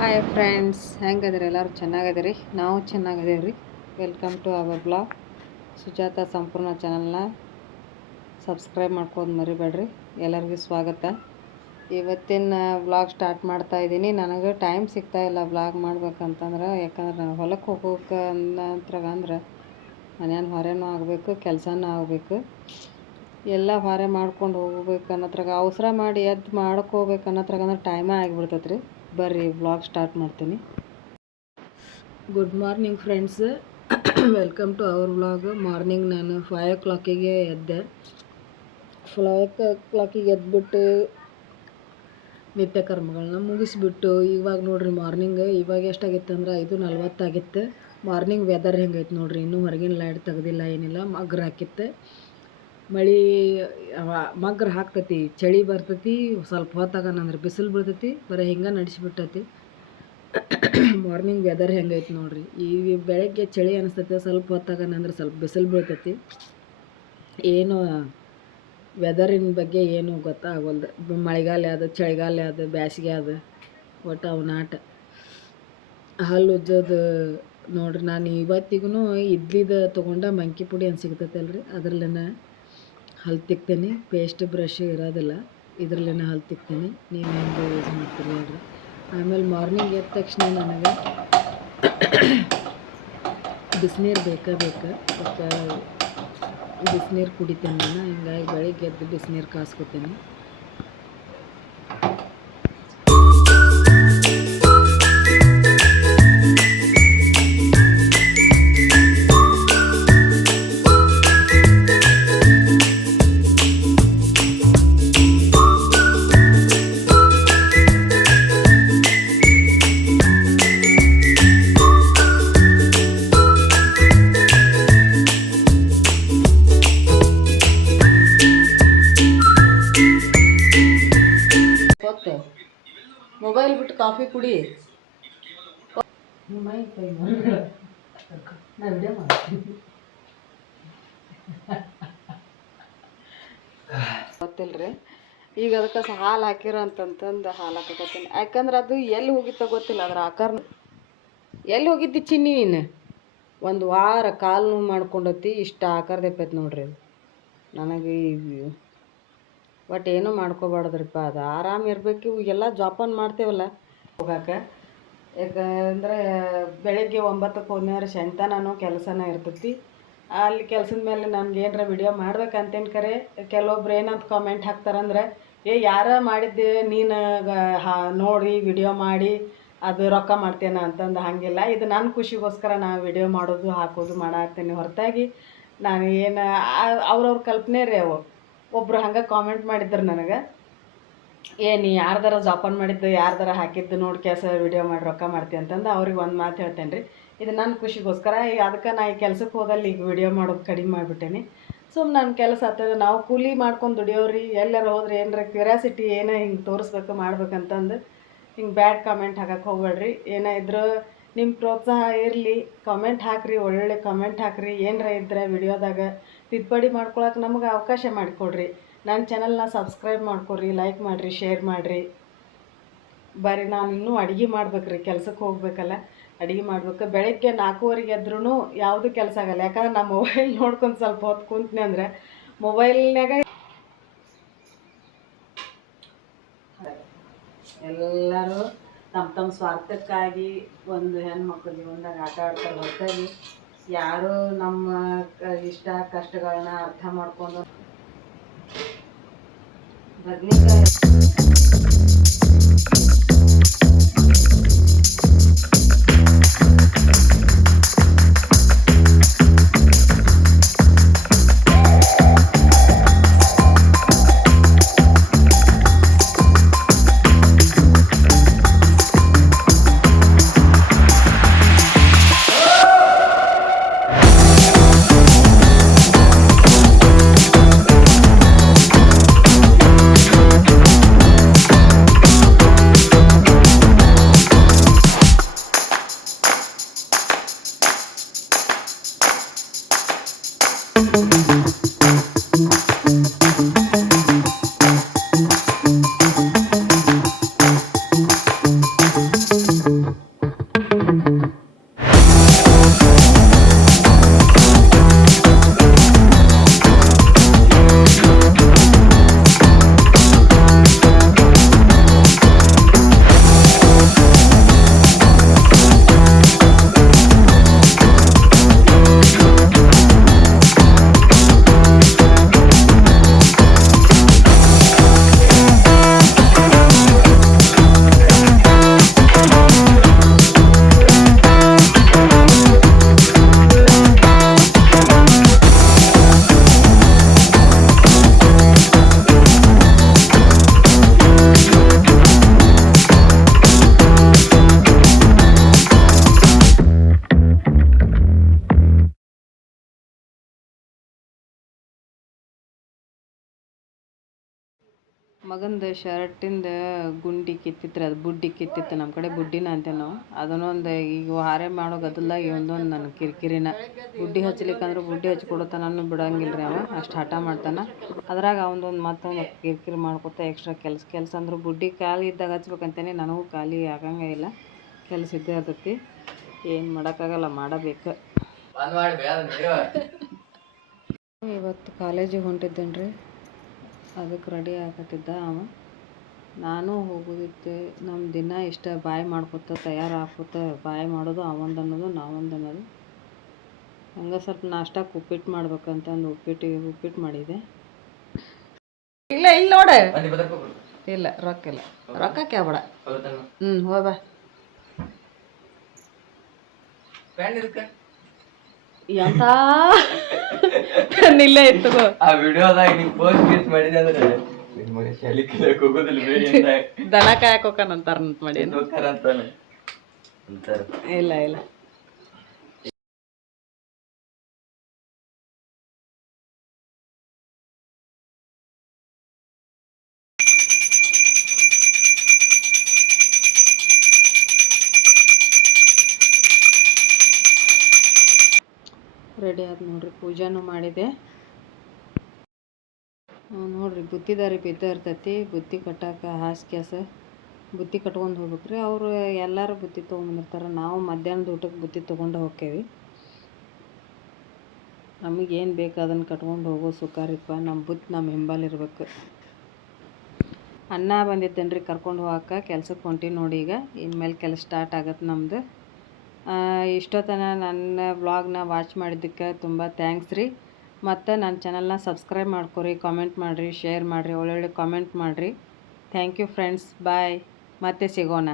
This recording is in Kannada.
Hi friends, ಹೆಂಗದಿರಿ? ಎಲ್ಲರೂ ಚೆನ್ನಾಗದಿರಿ? ನಾವು ಚೆನ್ನಾಗದೇವ್ರಿ ರೀ. Welcome to our blog. Sujata ಸಂಪೂರ್ಣ ಚಾನಲ್ನ ಸಬ್ಸ್ಕ್ರೈಬ್ ಮಾಡ್ಕೊಂಡು ಮರಿಬೇಡ್ರಿ. ಎಲ್ಲರಿಗೂ ಸ್ವಾಗತ. ಇವತ್ತಿನ ವ್ಲಾಗ್ ಸ್ಟಾರ್ಟ್ ಮಾಡ್ತಾ ಇದ್ದೀನಿ. ನನಗೆ ಟೈಮ್ ಸಿಗ್ತಾ ಇಲ್ಲ ವ್ಲಾಗ್ ಮಾಡ್ಬೇಕಂತಂದ್ರೆ, ಯಾಕಂದ್ರೆ ನಾನು ಹೊಲಕ್ಕೆ ಹೋಗೋಕೆ ಅಂದ್ರೆ ಮನೆಯ ಹೊರೆನೂ ಆಗಬೇಕು, ಕೆಲಸನೂ ಆಗಬೇಕು. ಎಲ್ಲ ಹೊರೆ ಮಾಡ್ಕೊಂಡು ಹೋಗ್ಬೇಕು ಅನ್ನೋದ್ರಾಗ ಅವಸರ ಮಾಡಿ ಎದ್ದು ಮಾಡ್ಕೋಬೇಕು ಅನ್ನೋದ್ರಾಗ ಅಂದ್ರೆ ಟೈಮೇ ಆಗಿಬಿಡ್ತೈತೆ ರೀ. ಬರ್ರಿ ವ್ಲಾಗ್ ಸ್ಟಾರ್ಟ್ ಮಾಡ್ತೀನಿ. Good morning friends, welcome to our vlog. Morning ನಾನು 5 o'clock ಎದ್ದೆ. 5 o'clock ಎದ್ಬಿಟ್ಟು ನಿತ್ಯ ಕರ್ಮಗಳನ್ನ ಮುಗಿಸ್ಬಿಟ್ಟು ಇವಾಗ ನೋಡ್ರಿ ಮಾರ್ನಿಂಗ್ ಇವಾಗ ಎಷ್ಟಾಗಿತ್ತು ಅಂದ್ರೆ 5:40 ಆಗಿತ್ತು. ಮಾರ್ನಿಂಗ್ ವೆದರ್ ಹೆಂಗೈತೆ ನೋಡ್ರಿ. ಇನ್ನೂ ಹೊರಗಿನ ಲೈಟ್ ತೆಗ್ದಿಲ್ಲ, ಏನಿಲ್ಲ. ಮಗ್ರು ಹಾಕಿತ್ತು. ಮಳೆ ಮಗ್ರು ಹಾಕ್ತೈತಿ, ಚಳಿ ಬರ್ತೈತಿ. ಸ್ವಲ್ಪ ಹೊತ್ತಾಗನಂದ್ರೆ ಬಿಸಿಲು ಬೀಳ್ತೈತಿ. ಬರೀ ಹಿಂಗೆ ನಡೆಸಿಬಿಟ್ಟೈತಿ. ಮಾರ್ನಿಂಗ್ ವೆದರ್ ಹೆಂಗೈತೆ ನೋಡ್ರಿ. ಈ ಬೆಳಗ್ಗೆ ಚಳಿ ಅನಿಸ್ತೈತಿ, ಸ್ವಲ್ಪ ಹೊತ್ತಾಗನಂದ್ರೆ ಸ್ವಲ್ಪ ಬಿಸಿಲು ಬೀಳ್ತೈತಿ. ಏನು ವೆದರಿನ ಬಗ್ಗೆ ಏನು ಗೊತ್ತಾಗಲ್ದು. ಮಳೆಗಾಲ ಅದು, ಚಳಿಗಾಲ ಅದು, ಬೇಸಿಗೆ ಅದು, ಒಟ್ಟು ಅವನಾಟ ಹಲ್ಲು ಉಜ್ಜೋದು ನೋಡ್ರಿ. ನಾನು ಇವತ್ತಿಗೂ ಇಡ್ಲಿದು ತೊಗೊಂಡ ಮಂಕಿ ಪುಡಿ ಅಂತ ಸಿಗ್ತೈತಲ್ರಿ, ಅದ್ರಲ್ಲೇ ಹಲ್ಲು ತಿಕ್ತೀನಿ. ಪೇಸ್ಟ್ ಬ್ರಷ್ ಇರೋದಿಲ್ಲ, ಇದ್ರಲ್ಲೇ ಹಲ್ಲು ತಿಕ್ತೀನಿ. ನೀವು ಹೆಂಗೆ ಯೂಸ್ ಮಾಡ್ತೀರಿ ಹೇಳ್ರಿ. ಆಮೇಲೆ ಮಾರ್ನಿಂಗ್ ಎದ್ದ ತಕ್ಷಣ ನನಗೆ ಬಿಸಿನೀರು ಬೇಕು. ಮತ್ತು ಬಿಸಿನೀರು ಕುಡಿತೇನೆ ನಾನು. ಹಿಂಗಾಗಿ ಬೆಳಿಗ್ಗೆ ಎದ್ದು ಬಿಸಿನೀರು ಕಾಸ್ಕೊತೀನಿ. ಮೊಬೈಲ್ ಬಿಟ್ಟು ಕಾಫಿ ಕುಡಿ. ಗೊತ್ತಿಲ್ರಿ. ಈಗ ಅದಕ್ಕೆ ಹಾಲು ಹಾಕಿರೋ ಅಂತಂದು ಹಾಲು ಹಾಕಕತ್ತೀನಿ. ಯಾಕಂದ್ರೆ ಅದು ಎಲ್ಲಿ ಹೋಗಿತ್ತ ಗೊತ್ತಿಲ್ಲ. ಅದ್ರ ಆಕಾರ ಎಲ್ಲಿ ಹೋಗಿದ್ದಿ ಚಿನ್ನಿ ನೀನು? ಒಂದು ವಾರ ಕಾಲು ನೋವು ಮಾಡ್ಕೊಂಡತಿ. ಇಷ್ಟು ಆಕಾರದೈತಿ ನೋಡ್ರಿ. ನನಗೆ ಒಟ್ಟು ಏನೂ ಮಾಡ್ಕೋಬಾರ್ದ್ರಿಪ್ಪ. ಅದು ಆರಾಮ ಇರಬೇಕು. ಇವೆಲ್ಲ ಜೋಪಾನ ಮಾಡ್ತೇವಲ್ಲ ಹೋಗಾಕ. ಯಾಕಂದರೆ ಬೆಳಗ್ಗೆ 9ಕ್ಕೆ ಹೋದ್ಮೇಲೆ ನಾನು ಕೆಲಸನ ಇರ್ತೈತಿ. ಅಲ್ಲಿ ಕೆಲಸದ ಮೇಲೆ ನನಗೆ ಏನರ ವಿಡಿಯೋ ಮಾಡ್ಬೇಕಂತೇನು. ಕರೆ ಕೆಲವೊಬ್ರು ಏನಂತ ಕಾಮೆಂಟ್ ಹಾಕ್ತಾರಂದ್ರೆ, ಯಾರ ಮಾಡಿದ್ದೆ ನೀನು ನೋಡಿ ವಿಡಿಯೋ ಮಾಡಿ ಅದು ರೊಕ್ಕ ಮಾಡ್ತೇನೆ ಅಂತಂದು. ಹಾಗಿಲ್ಲ, ಇದು ನನ್ನ ಖುಷಿಗೋಸ್ಕರ ನಾನು ವಿಡಿಯೋ ಮಾಡೋದು ಹಾಕೋದು ಮಾಡಾಕ್ತೀನಿ. ಹೊರತಾಗಿ ನಾನು ಏನು ಅವ್ರವ್ರ ಕಲ್ಪನೆ ರೀ ಅವು. ಒಬ್ಬರು ಹಂಗೆ ಕಾಮೆಂಟ್ ಮಾಡಿದ್ರು ನನಗೆ, ನೀ ಯಾರ್ದಾರ ಜೋಪಾನ ಮಾಡಿದ್ದು ಯಾರ್ದಾರ ಹಾಕಿದ್ದು ನೋಡಿ ಕೆಲಸ ವಿಡಿಯೋ ಮಾಡಿ ರೊಕ್ಕ ಮಾಡ್ತೀವಿ ಅಂತಂದು. ಅವ್ರಿಗೆ ಒಂದು ಮಾತು ಹೇಳ್ತೇನೆ ರೀ, ಇದು ನನ್ನ ಖುಷಿಗೋಸ್ಕರ. ಅದಕ್ಕೆ ನಾ ಈ ಕೆಲಸಕ್ಕೆ ಹೋದಲ್ಲಿ ಈಗ ವಿಡಿಯೋ ಮಾಡೋದು ಕಡಿಮೆ ಮಾಡಿಬಿಟ್ಟೇನಿ. ಸುಮ್ಮನೆ ನನ್ನ ಕೆಲಸ ಆಗ್ತದೆ. ನಾವು ಕೂಲಿ ಮಾಡ್ಕೊಂಡು ದುಡಿಯೋರಿ. ಎಲ್ಲಾರ ಹೋದ್ರೆ ಏನರ ಕ್ಯೂರಿಯಾಸಿಟಿ ಏನೋ ಹಿಂಗೆ ತೋರಿಸ್ಬೇಕು ಮಾಡ್ಬೇಕಂತಂದು ಹಿಂಗೆ ಬ್ಯಾಡ್ ಕಾಮೆಂಟ್ ಹಾಕಕ್ಕೆ ಹೋಗ್ಬೇಡ್ರಿ. ಏನೇ ಇದ್ರೂ ನಿಮ್ಮ ಪ್ರೋತ್ಸಾಹ ಇರಲಿ. ಕಾಮೆಂಟ್ ಹಾಕಿರಿ, ಒಳ್ಳೊಳ್ಳೆ ಕಾಮೆಂಟ್ ಹಾಕಿರಿ. ಏನರ ಇದ್ದರೆ ವಿಡಿಯೋದಾಗ ತಿದ್ದುಪಡಿ ಮಾಡ್ಕೊಳಕ್ಕೆ ನಮಗೆ ಅವಕಾಶ ಮಾಡಿಕೊಡ್ರಿ. ನನ್ನ ಚಾನಲ್ನ ಸಬ್ಸ್ಕ್ರೈಬ್ ಮಾಡ್ಕೊರಿ, ಲೈಕ್ ಮಾಡಿರಿ, ಶೇರ್ ಮಾಡಿರಿ. ಬರೀ ನಾನು ಇನ್ನೂ ಅಡುಗೆ ಮಾಡ್ಬೇಕ್ರಿ, ಕೆಲ್ಸಕ್ಕೆ ಹೋಗ್ಬೇಕಲ್ಲ, ಅಡುಗೆ ಮಾಡ್ಬೇಕು. ಬೆಳಗ್ಗೆ 4:15 ಎದ್ರೂ ಯಾವುದೂ ಕೆಲಸ ಆಗಲ್ಲ. ಯಾಕಂದ್ರೆ ನಾನು ಮೊಬೈಲ್ ನೋಡ್ಕೊಂಡು ಸ್ವಲ್ಪ ಹೊತ್ತು ಕುಂತ್ನಿ ಅಂದರೆ ಮೊಬೈಲ್ನಾಗ ಎಲ್ಲರೂ ತಮ್ಮ ಸ್ವಾರ್ಥಕ್ಕಾಗಿ ಒಂದು ಹೆಣ್ಮಕ್ಳು ಜೀವನದಾಗ ಆಟ ಆಡ್ತಾರೆ. ಹೊರತಾಗಿ ಯಾರೂ ನಮ್ಮ ಇಷ್ಟ ಕಷ್ಟಗಳನ್ನ ಅರ್ಥ ಮಾಡ್ಕೊಂಡು ಬದನೆಕಾಯಿ ಮಗಂದು ಶರ್ಟಿಂದ ಗುಂಡಿ ಕಿತ್ತಿತ್ತು ಅದು ಬುಡ್ಡಿ ಕಿತ್ತಿತ್ತು. ನಮ್ಮ ಕಡೆ ಬುಡ್ಡಿನ ಅಂತೇವೆ ನಾವು. ಅದನ್ನೊಂದು ಈಗ ಹಾರೆ ಮಾಡೋ ಗದ್ದಲ್ದಾಗ ಒಂದೊಂದು ನನ್ನ ಕಿರಿಕಿರಿನ. ಬುಡ್ಡಿ ಹಚ್ಲಿಕ್ಕಂದ್ರೆ ಬುಡ್ಡಿ ಹಚ್ಚಿ ಕೊಡೋತನೂ ಬಿಡಂಗಿಲ್ಲ ರೀ ಅವ, ಅಷ್ಟು ಹಠ ಮಾಡ್ತಾನೆ. ಅದ್ರಾಗ ಅವನದೊಂದು ಮತ್ತೊಂದು ಕಿರಿಕಿರಿ ಮಾಡ್ಕೊತ ಎಕ್ಸ್ಟ್ರಾ ಕೆಲಸ ಅಂದ್ರೆ ಬುಡ್ಡಿ ಖಾಲಿ ಇದ್ದಾಗ ಹಚ್ಬೇಕಂತೇನೆ, ನನಗೂ ಖಾಲಿ ಆಗಂಗೆ ಇಲ್ಲ, ಕೆಲಸ ಇದ್ದೇ ಇರ್ತೈತಿ, ಏನು ಮಾಡೋಕ್ಕಾಗಲ್ಲ, ಮಾಡಬೇಕು. ಇವತ್ತು ಕಾಲೇಜಿಗೆ ಹೊಂಟಿದ್ದೇನೆ ರೀ, ಅದಕ್ಕೆ ರೆಡಿ ಆಗತ್ತಿದ್ದ ಅವ. ನಾನು ಹೋಗೋದಿತ್ತೆ. ನಮ್ಮ ದಿನ ಇಷ್ಟ ಬಾಯ್ ಮಾಡ್ಕೊತ ತಯಾರಾಗ್ಕೊತ ಬಾಯ್ ಮಾಡೋದು, ಅವೊಂದು ಅನ್ನೋದು ನಾವೊಂದು ಅನ್ನೋದು. ಹಂಗೆ ಸ್ವಲ್ಪ ನಾಷ್ಟಕ್ಕೆ ಉಪ್ಪಿಟ್ಟು ಮಾಡ್ಬೇಕಂತಂದು ಉಪ್ಪಿಟ್ಟು ಮಾಡಿದೆ. ಇಲ್ಲ ಇಲ್ಲ ನೋಡ, ಇಲ್ಲ ರೊಕ್ಕ ಇಲ್ಲ, ರೊಕ್ಕ ಕೇಳ್ಬೇಡ. ಹೋಗ ಎಂತ ಇಲ್ಲೇ ಇತ್ತು ಆ ವಿಡಿಯೋದಾಗ ನೀವು ಪೋಸ್ಟ್ ಗೀಟ್ ಮಾಡಿದೆ ಅಂದ್ರೆ ದನ ಕಾಯಕ್ ಹೋಗ್ಕಂತಾರ ಮಾಡಿ. ಇಲ್ಲ ಇಲ್ಲ ರೆಡಿ ಆಯ್ತು ನೋಡ್ರಿ, ಪೂಜಾನು ಮಾಡಿದೆ. ನೋಡ್ರಿ ಬುತ್ತಿದಾರಿ ಬಿದ್ದ ಇರ್ತೈತಿ, ಬುತ್ತಿ ಕಟ್ಟಾಕ ಹಾಸ್ಗ್ಯಾಸ ಬುತ್ತಿ ಕಟ್ಕೊಂಡು ಹೋಗ್ಬೇಕ್ರಿ. ಅವರು ಎಲ್ಲರೂ ಬುತ್ತಿ ತೊಗೊಂಬಂದಿರ್ತಾರೆ, ನಾವು ಮಧ್ಯಾಹ್ನದ ಊಟಕ್ಕೆ ಬುತ್ತಿ ತೊಗೊಂಡು ಹೋಗ್ತೇವೆ. ನಮಗೇನು ಬೇಕು ಅದನ್ನು ಕಟ್ಕೊಂಡು ಹೋಗೋ ಸುಖಾರಿಪ್ಪ, ನಮ್ಮ ಬುತ್ತಿ ನಮ್ಮ ಹಿಂಬಾಲಿರ್ಬೇಕು. ಅನ್ನ ಬಂದಿದ್ದೇನೆ ರೀ ಕರ್ಕೊಂಡು ಹೋಗಕ್ಕೆ, ಕೆಲ್ಸಕ್ಕೆ ಹೊಂಟೀನಿ ನೋಡಿ. ಈಗ ಇನ್ಮೇಲೆ ಕೆಲಸ ಸ್ಟಾರ್ಟ್ ಆಗತ್ತೆ ನಮ್ಮದು. ಇಷ್ಟೊತ್ತನ ನನ್ನ ವ್ಲಾಗ್ನ ವಾಚ್ ಮಾಡಿದ್ದಕ್ಕೆ ತುಂಬ ಥ್ಯಾಂಕ್ಸ್ ರೀ. ಮತ್ತು ನನ್ನ ಚಾನಲ್ನ ಸಬ್ಸ್ಕ್ರೈಬ್ ಮಾಡ್ಕೊರಿ, ಕಾಮೆಂಟ್ ಮಾಡಿರಿ, ಶೇರ್ ಮಾಡಿರಿ, ಒಳ್ಳೊಳ್ಳೆ ಕಾಮೆಂಟ್ ಮಾಡಿರಿ. ಥ್ಯಾಂಕ್ ಯು ಫ್ರೆಂಡ್ಸ್, ಬಾಯ್, ಮತ್ತೆ ಸಿಗೋಣ.